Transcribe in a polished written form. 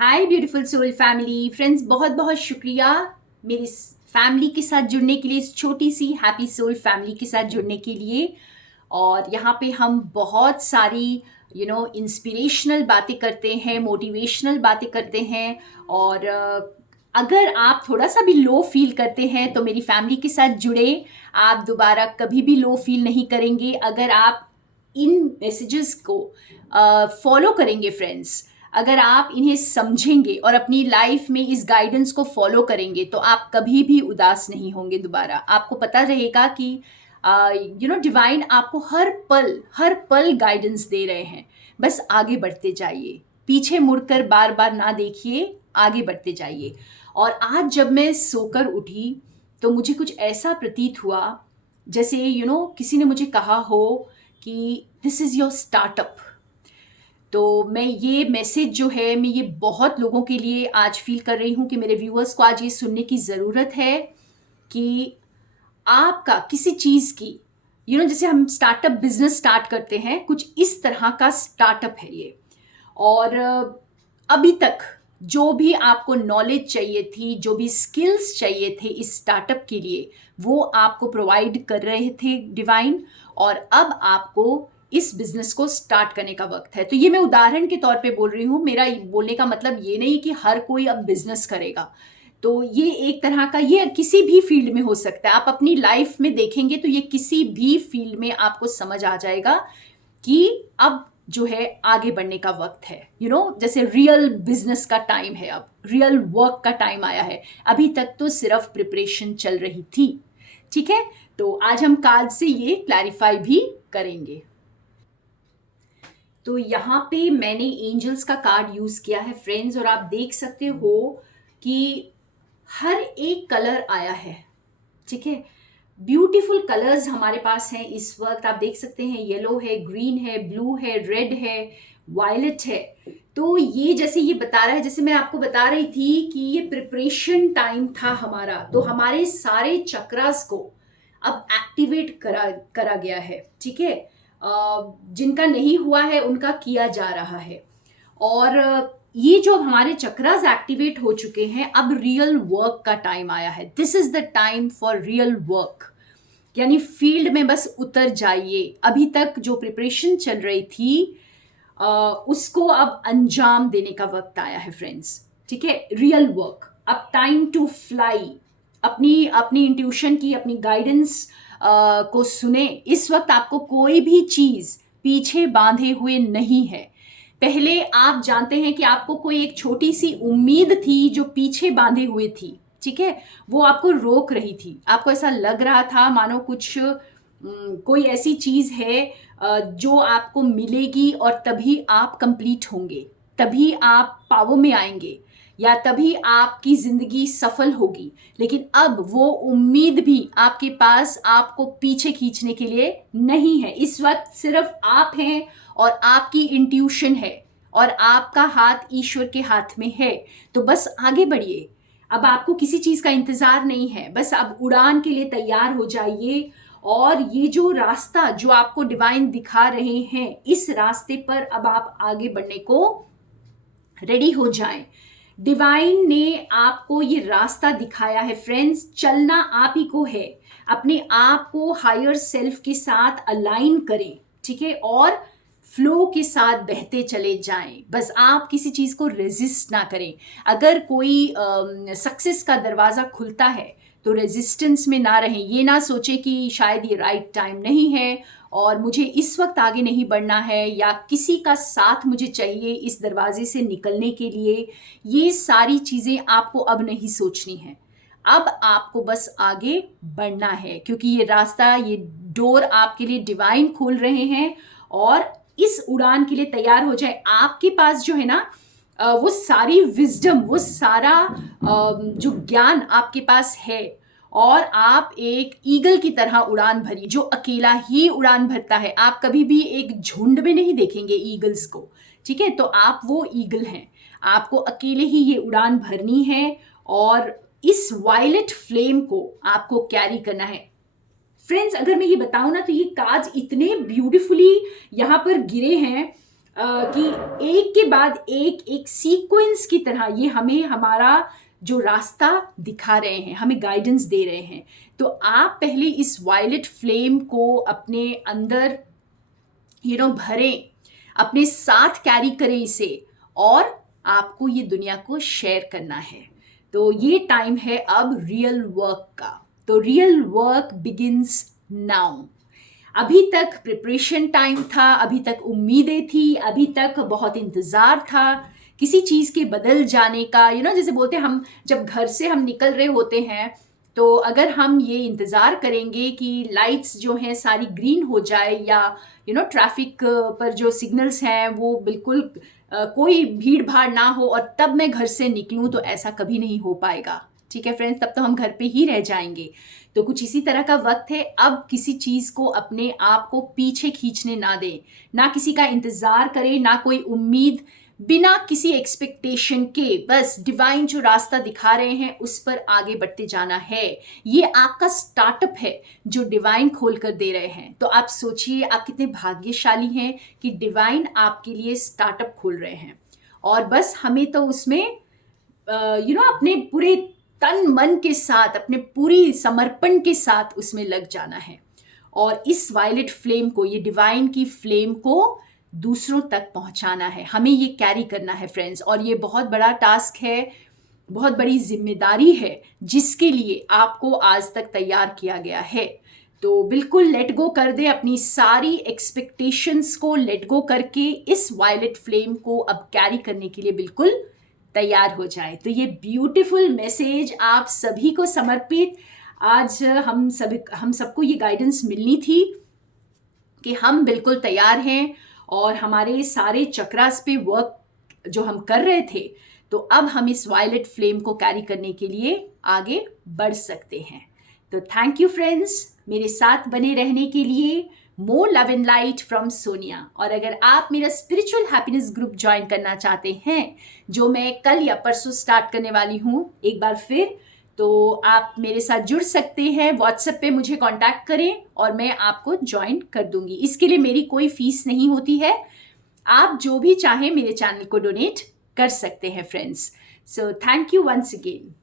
हाय beautiful soul family friends, बहुत बहुत शुक्रिया मेरी फैमिली के साथ जुड़ने के लिए, इस छोटी सी हैप्पी सोल फैमिली के साथ जुड़ने के लिए। और यहाँ पे हम बहुत सारी इंस्पिरेशनल बातें करते हैं, मोटिवेशनल बातें करते हैं। और अगर आप थोड़ा सा भी लो फील करते हैं तो मेरी फैमिली के साथ जुड़े। आप दोबारा कभी भी लो फील नहीं करेंगे अगर आप इन मैसेजेस को फॉलो करेंगे फ्रेंड्स। अगर आप इन्हें समझेंगे और अपनी लाइफ में इस गाइडेंस को फॉलो करेंगे तो आप कभी भी उदास नहीं होंगे। दोबारा आपको पता रहेगा कि डिवाइन आपको हर पल गाइडेंस दे रहे हैं। बस आगे बढ़ते जाइए, पीछे मुड़कर बार बार ना देखिए, आगे बढ़ते जाइए। और आज जब मैं सोकर उठी तो मुझे कुछ ऐसा प्रतीत हुआ जैसे किसी ने मुझे कहा हो कि दिस इज़ योर स्टार्टअप। तो मैं ये मैसेज जो है मैं ये बहुत लोगों के लिए आज फील कर रही हूँ कि मेरे व्यूअर्स को आज ये सुनने की ज़रूरत है कि आपका किसी चीज़ की जैसे हम स्टार्टअप बिजनेस स्टार्ट करते हैं, कुछ इस तरह का स्टार्टअप है ये। और अभी तक जो भी आपको नॉलेज चाहिए थी, जो भी स्किल्स चाहिए थे इस स्टार्टअप के लिए, वो आपको प्रोवाइड कर रहे थे डिवाइन। और अब आपको इस बिजनेस को स्टार्ट करने का वक्त है। तो ये मैं उदाहरण के तौर पे बोल रही हूँ। मेरा बोलने का मतलब ये नहीं कि हर कोई अब बिजनेस करेगा। तो ये एक तरह का, ये किसी भी फील्ड में हो सकता है। आप अपनी लाइफ में देखेंगे तो ये किसी भी फील्ड में आपको समझ आ जाएगा कि अब जो है आगे बढ़ने का वक्त है। जैसे रियल बिजनेस का टाइम है, अब रियल वर्क का टाइम आया है। अभी तक तो सिर्फ प्रिपरेशन चल रही थी। ठीक है, तो आज हम कार्ड से ये क्लैरिफाई भी करेंगे। तो यहाँ पे मैंने एंजल्स का कार्ड यूज किया है फ्रेंड्स, और आप देख सकते हो कि हर एक कलर आया है। ठीक है, ब्यूटीफुल कलर्स हमारे पास हैं इस वक्त। आप देख सकते हैं येलो है, ग्रीन है, ब्लू है, रेड है, वायलेट है। तो ये जैसे ये बता रहा है, जैसे मैं आपको बता रही थी कि ये प्रिपरेशन टाइम था हमारा, तो हमारे सारे चक्रास को अब एक्टिवेट करा गया है। ठीक है, जिनका नहीं हुआ है उनका किया जा रहा है। और ये जो हमारे चक्रास एक्टिवेट हो चुके हैं, अब रियल वर्क का टाइम आया है। This is the time for real work, यानी फील्ड में बस उतर जाइए। अभी तक जो प्रिपरेशन चल रही थी उसको अब अंजाम देने का वक्त आया है फ्रेंड्स। ठीक है, रियल वर्क, अब टाइम टू फ्लाई। अपनी अपनी इंट्यूशन की, अपनी गाइडेंस को सुने। इस वक्त आपको कोई भी चीज पीछे बांधे हुए नहीं है। पहले आप जानते हैं कि आपको कोई एक छोटी सी उम्मीद थी जो पीछे बांधे हुए थी। ठीक है, वो आपको रोक रही थी। आपको ऐसा लग रहा था मानो कुछ कोई ऐसी चीज है जो आपको मिलेगी और तभी आप कंप्लीट होंगे, तभी आप पावर में आएंगे, या तभी आपकी जिंदगी सफल होगी। लेकिन अब वो उम्मीद भी आपके पास आपको पीछे खींचने के लिए नहीं है। इस वक्त सिर्फ आप हैं और आपकी इंट्यूशन है और आपका हाथ ईश्वर के हाथ में है। तो बस आगे बढ़िए। अब आपको किसी चीज का इंतजार नहीं है, बस अब उड़ान के लिए तैयार हो जाइए। और ये जो रास्ता जो आपको डिवाइन दिखा रहे हैं, इस रास्ते पर अब आप आगे बढ़ने को रेडी हो जाएं। डिवाइन ने आपको ये रास्ता दिखाया है फ्रेंड्स, चलना आप ही को है। अपने आप को हायर सेल्फ के साथ अलाइन करें। ठीक है, और फ्लो के साथ बहते चले जाएं। बस आप किसी चीज को रेजिस्ट ना करें। अगर कोई सक्सेस का दरवाजा खुलता है तो रेजिस्टेंस में ना रहें। ये ना सोचे कि शायद ये राइट टाइम नहीं है और मुझे इस वक्त आगे नहीं बढ़ना है, या किसी का साथ मुझे चाहिए इस दरवाजे से निकलने के लिए। ये सारी चीजें आपको अब नहीं सोचनी है। अब आपको बस आगे बढ़ना है, क्योंकि ये रास्ता, ये डोर आपके लिए डिवाइन खोल रहे हैं। और इस उड़ान के लिए तैयार हो जाए। आपके पास जो है ना वो सारी विजडम, वो सारा जो ज्ञान आपके पास है, और आप एक ईगल की तरह उड़ान भरी, जो अकेला ही उड़ान भरता है। आप कभी भी एक झुंड में नहीं देखेंगे ईगल्स को। ठीक है, तो आप वो ईगल हैं। आपको अकेले ही ये उड़ान भरनी है और इस वायलेट फ्लेम को आपको कैरी करना है। फ्रेंड्स, अगर मैं ये बताऊं ना तो ये कार्ड्स इतने ब्यूटीफुली यहाँ पर गिरे हैं कि एक के बाद एक एक सीक्वेंस की तरह ये हमें हमारा जो रास्ता दिखा रहे हैं, हमें गाइडेंस दे रहे हैं। तो आप पहले इस वायलेट फ्लेम को अपने अंदर भरें, अपने साथ कैरी करें इसे, और आपको ये दुनिया को शेयर करना है। तो ये टाइम है अब रियल वर्क का। तो रियल वर्क बिगिंस नाउ। अभी तक प्रिपरेशन टाइम था, अभी तक उम्मीदें थी, अभी तक बहुत इंतज़ार था किसी चीज़ के बदल जाने का। जैसे बोलते हैं, हम जब घर से हम निकल रहे होते हैं, तो अगर हम ये इंतज़ार करेंगे कि लाइट्स जो हैं सारी ग्रीन हो जाए, या ट्रैफिक पर जो सिग्नल्स हैं वो बिल्कुल कोई भीड़ भाड़ ना हो, और तब मैं घर से निकलूं, तो ऐसा कभी नहीं हो पाएगा। ठीक है फ्रेंड्स, तब तो हम घर पे ही रह जाएंगे। तो कुछ इसी तरह का वक्त है। अब किसी चीज़ को, अपने आप को पीछे खींचने ना दें, ना किसी का इंतज़ार करें, ना कोई उम्मीद, बिना किसी एक्सपेक्टेशन के बस डिवाइन जो रास्ता दिखा रहे हैं उस पर आगे बढ़ते जाना है। ये आपका स्टार्टअप है जो डिवाइन खोल कर दे रहे हैं। तो आप सोचिए आप कितने भाग्यशाली हैं कि डिवाइन आपके लिए स्टार्टअप खोल रहे हैं, और बस हमें तो उसमें अपने पूरे तन मन के साथ, अपने पूरी समर्पण के साथ उसमें लग जाना है, और इस वायलेट फ्लेम को, ये डिवाइन की फ्लेम को दूसरों तक पहुंचाना है। हमें ये कैरी करना है फ्रेंड्स, और ये बहुत बड़ा टास्क है, बहुत बड़ी जिम्मेदारी है, जिसके लिए आपको आज तक तैयार किया गया है। तो बिल्कुल लेट गो कर दे, अपनी सारी एक्सपेक्टेशंस को लेट गो करके इस वायलेट फ्लेम को अब कैरी करने के लिए बिल्कुल तैयार हो जाए। तो ये ब्यूटीफुल मैसेज आप सभी को समर्पित। आज हम सबको ये गाइडेंस मिलनी थी कि हम बिल्कुल तैयार हैं, और हमारे सारे चक्रास पे वर्क जो हम कर रहे थे, तो अब हम इस वायलेट फ्लेम को कैरी करने के लिए आगे बढ़ सकते हैं। तो थैंक यू फ्रेंड्स, मेरे साथ बने रहने के लिए। More love and light from Sonia. और अगर आप मेरा स्पिरिचुअल हैप्पीनेस ग्रुप ज्वाइन करना चाहते हैं, जो मैं कल या परसों स्टार्ट करने वाली हूँ एक बार फिर, तो आप मेरे साथ जुड़ सकते हैं। व्हाट्सएप पे मुझे कांटेक्ट करें और मैं आपको ज्वाइन कर दूंगी। इसके लिए मेरी कोई फीस नहीं होती है, आप जो भी चाहें मेरे चैनल को डोनेट कर सकते हैं friends. So thank you once again.